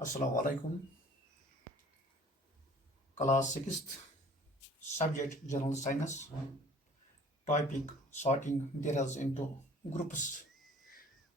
Assalamu alaikum. Class 6th, subject General Science, topic sorting materials into groups.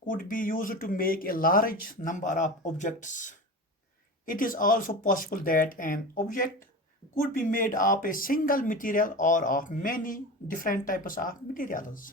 could be used to make a large number of objects. It is also possible that an object could be made of a single material or of many different types of materials.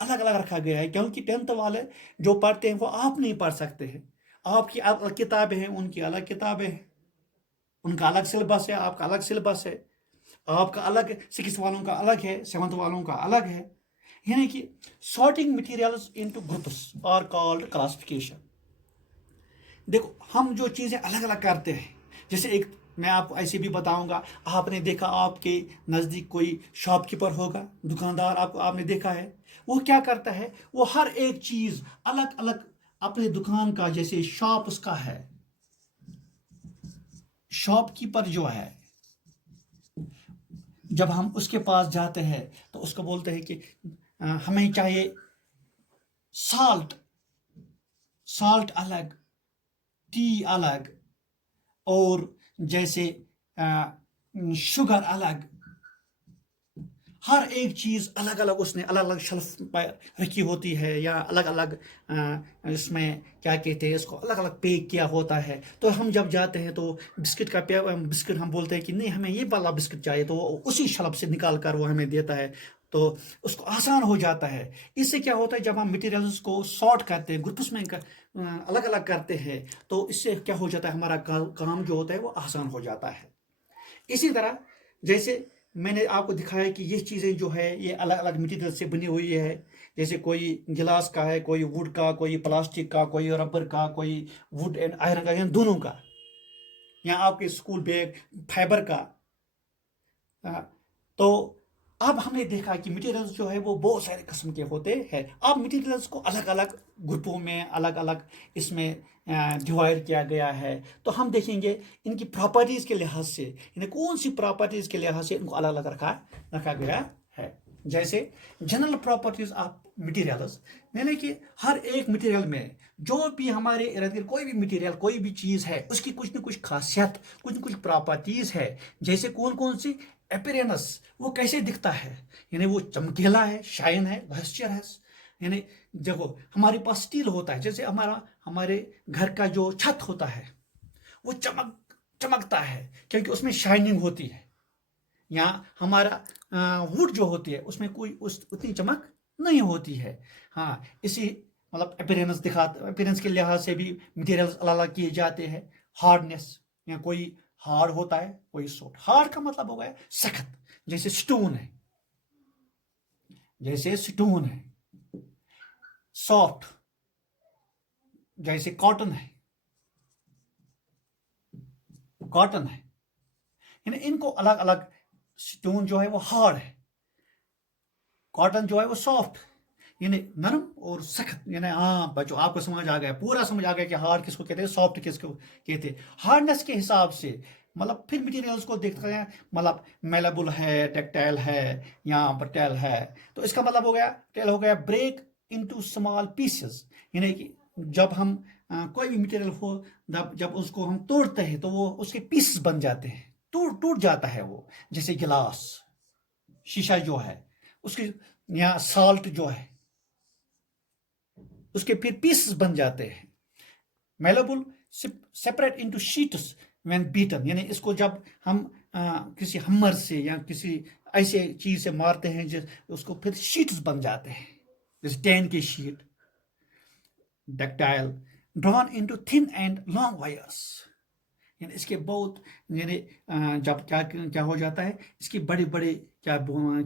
الگ الگ رکھا گیا ہے کیونکہ 10th والے جو پڑھتے ہیں وہ آپ نہیں پڑھ سکتے ہیں. آپ کی الگ کتابیں ہیں، ان کی الگ کتابیں ہیں، ان کا الگ سلیبس ہے، آپ کا الگ سلیبس ہے. آپ کا الگ 6 والوں کا الگ ہے، 7 والوں کا الگ ہے. یعنی کہ sorting materials into groups are called classification. دیکھو ہم جو چیزیں الگ الگ کرتے ہیں، جیسے ایک میں آپ کو ایسے بھی بتاؤں گا. آپ نے دیکھا آپ کے نزدیک کوئی شاپ کیپر ہوگا، دکاندار، آپ نے دیکھا ہے وہ کیا کرتا ہے، وہ ہر ایک چیز الگ الگ اپنے دکان کا، جیسے شاپ اس کا ہے، شاپ کیپر جو ہے، جب ہم اس کے پاس جاتے ہیں تو اس کو بولتے ہیں کہ ہمیں چاہیے سالٹ، سالٹ الگ، ٹی الگ، اور جیسے شوگر الگ. ہر ایک چیز الگ الگ اس نے الگ الگ شیلف پر رکھی ہوتی ہے، یا الگ الگ اس میں کیا کہتے ہیں اس کو، الگ الگ پیک کیا ہوتا ہے. تو ہم جب جاتے ہیں تو بسکٹ کا بسکٹ ہم بولتے ہیں کہ نہیں ہمیں یہ والا بسکٹ چاہیے، تو وہ اسی شیلف سے نکال کر وہ ہمیں دیتا ہے. تو اس کو آسان ہو جاتا ہے. اس سے کیا ہوتا ہے، جب ہم مٹیریلز کو سارٹ کرتے ہیں، گروپس میں الگ الگ کرتے ہیں، تو اس سے کیا ہو جاتا ہے، ہمارا کام جو ہوتا ہے وہ آسان ہو جاتا ہے. اسی طرح جیسے میں نے آپ کو دکھایا کہ یہ چیزیں جو ہے یہ الگ الگ مٹیریل سے بنی ہوئی ہے. جیسے کوئی گلاس کا ہے، کوئی ووڈ کا، کوئی پلاسٹک کا، کوئی ربر کا، کوئی ووڈ اینڈ آئرن کا، یعنی دونوں کا. یا آپ کے اسکول بیگ فائبر کا. تو اب ہم نے دیکھا کہ مٹیریلز جو ہے وہ بہت سارے قسم کے ہوتے ہیں. اب مٹیریلز کو الگ الگ گروپوں میں، الگ الگ اس میں ڈیوائڈ کیا گیا ہے. تو ہم دیکھیں گے ان کی پراپرٹیز کے لحاظ سے، یعنی کون سی پراپرٹیز کے لحاظ سے ان کو الگ الگ رکھا گیا ہے. جیسے جنرل پراپرٹیز آف مٹیریلز، یعنی کہ ہر ایک مٹیریل میں جو بھی ہمارے ارد گرد کوئی بھی مٹیریل، کوئی بھی چیز ہے، اس کی کچھ نہ کچھ خاصیت، کچھ نہ کچھ پراپرٹیز ہے. جیسے کون سی اپیرنس، وہ کیسے دکھتا ہے، یعنی وہ چمکیلا ہے، شائن ہے، ویسچر ہے. یعنی دیکھو ہمارے پاس اسٹیل ہوتا ہے، جیسے ہمارے گھر کا جو چھت ہوتا ہے وہ چمکتا ہے کیونکہ اس میں شائننگ ہوتی ہے. یا ہمارا ووڈ جو ہوتی ہے اس میں کوئی اتنی چمک نہیں ہوتی ہے. ہاں، اسی مطلب اپیرنس کے لحاظ سے بھی مٹیریلز الگ الگ کیے جاتے ہیں. ہارڈنیس، یا کوئی ہارڈ ہوتا ہے، کوئی سافٹ. ہارڈ کا مطلب ہو گیا سخت، جیسے سٹون ہے، جیسے سٹون ہے. سافٹ جیسے کاٹن ہے، کاٹن ہے. یعنی ان کو الگ الگ، سٹون جو ہے وہ ہارڈ ہے، کاٹن جو ہے وہ سافٹ، یعنی نرم اور سخت. یعنی ہاں بچوں آپ کو سمجھ آ گیا، پورا سمجھ آ گیا کہ ہارڈ کس کو کہتے ہیں، سافٹ کس کو کہتے ہیں. ہارڈنیس کے حساب سے مطلب پھر مٹیریلز کو دیکھتے ہیں، مطلب میلیبل ہے، ٹیکٹائل ہے، یا برٹائل ہے. تو اس کا مطلب ہو گیا بریک انٹو اسمال پیسز. یعنی کہ جب ہم کوئی بھی مٹیریل ہو، جب اس کو ہم توڑتے ہیں تو وہ اس کے پیسز بن جاتے ہیں، ٹوٹ جاتا ہے وہ. جیسے گلاس، شیشہ جو ہے اس کی، یا سالٹ جو ہے اس کے پھر پیسز بن جاتے ہیں. Malleable separate into sheets when beaten, یعنی اس کو جب ہم کسی ہمر سے یا کسی ایسے چیز سے مارتے ہیں اس کو پھر شیٹس بن جاتے ہیں، جیسے ٹین کی sheet. Ductile drawn into thin and long wires, یعنی اس کے بہت، یعنی جب کیا ہو جاتا ہے، اس کی بڑے بڑے کیا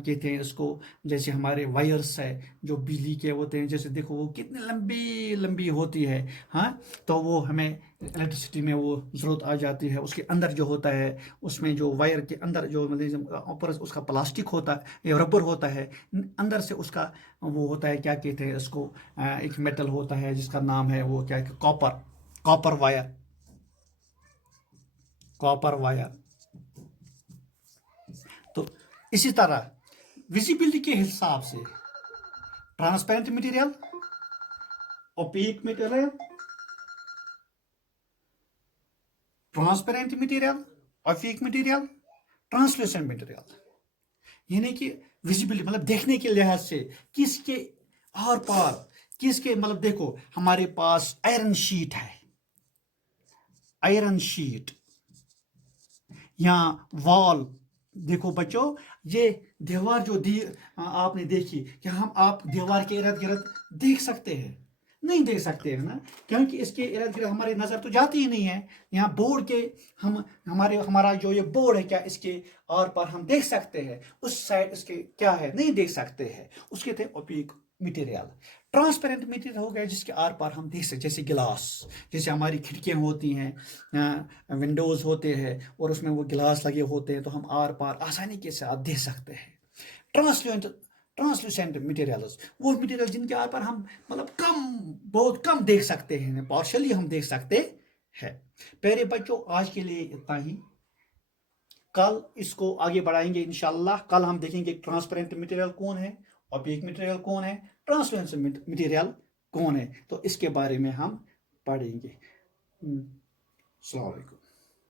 کہتے ہیں اس کو، جیسے ہمارے وائرس ہے جو بجلی کے ہوتے ہیں، جیسے دیکھو وہ کتنی لمبی لمبی ہوتی ہے. ہاں، تو وہ ہمیں الیکٹریسٹی میں وہ ضرورت آ جاتی ہے. اس کے اندر جو ہوتا ہے، اس میں جو وائر کے اندر جو مطلب اوپر اس کا پلاسٹک ہوتا ہے یا ربر ہوتا ہے، اندر سے اس کا وہ ہوتا ہے، کیا کہتے ہیں اس کو، ایک میٹل ہوتا ہے جس کا نام ہے وہ کیا، کاپر وائر، کاپر وائر. تو اسی طرح ویزیبلٹی کے حساب سے transparent material, opaque material, transparent material, opaque material, translucent material. یعنی کہ ویزیبلٹی مطلب دیکھنے کے لحاظ سے کس کے آر پار، کس کے مطلب دیکھو ہمارے پاس آئرن شیٹ ہے، آئرن شیٹ، یا وال دیکھو بچوں، یہ دیوار جو آپ نے دیکھی، کیا آپ دیوار کے ارد گرد دیکھ سکتے ہیں؟ نہیں دیکھ سکتے ہیں نا، کیونکہ اس کے ارد گرد ہماری نظر تو جاتی ہی نہیں ہے. یہاں بورڈ کے ہمارا جو یہ بورڈ ہے، کیا اس کے آر پار ہم دیکھ سکتے ہیں؟ اس سائڈ اس کے کیا ہے؟ نہیں دیکھ سکتے ہیں. اس کے تھے اوپیک مٹیریل. ٹرانسپیرنٹ مٹیریل ہو گیا جس کے آر پار ہم دیکھ سکتے، جیسے گلاس، جیسے ہماری کھڑکیاں ہوتی ہیں، ونڈوز ہوتے ہیں اور اس میں وہ گلاس لگے ہوتے ہیں، تو ہم آر پار آسانی کے ساتھ دیکھ سکتے ہیں. ٹرانسلوسینٹ مٹیریلز، وہ مٹیریل جن کے آر پر ہم مطلب بہت کم دیکھ سکتے ہیں، پارشلی ہم دیکھ سکتے ہیں. پیارے بچوں، آج کے لیے اتنا ہی. کل اس کو آگے بڑھائیں گے انشاءاللہ. کل ہم دیکھیں گے ٹرانسپیرنٹ مٹیریل کون ہے، اوپیک مٹیریل کون ہے، ٹرانسلوسینٹ مٹیریل کون ہے. تو اس کے بارے میں ہم پڑھیں گے. السلام علیکم.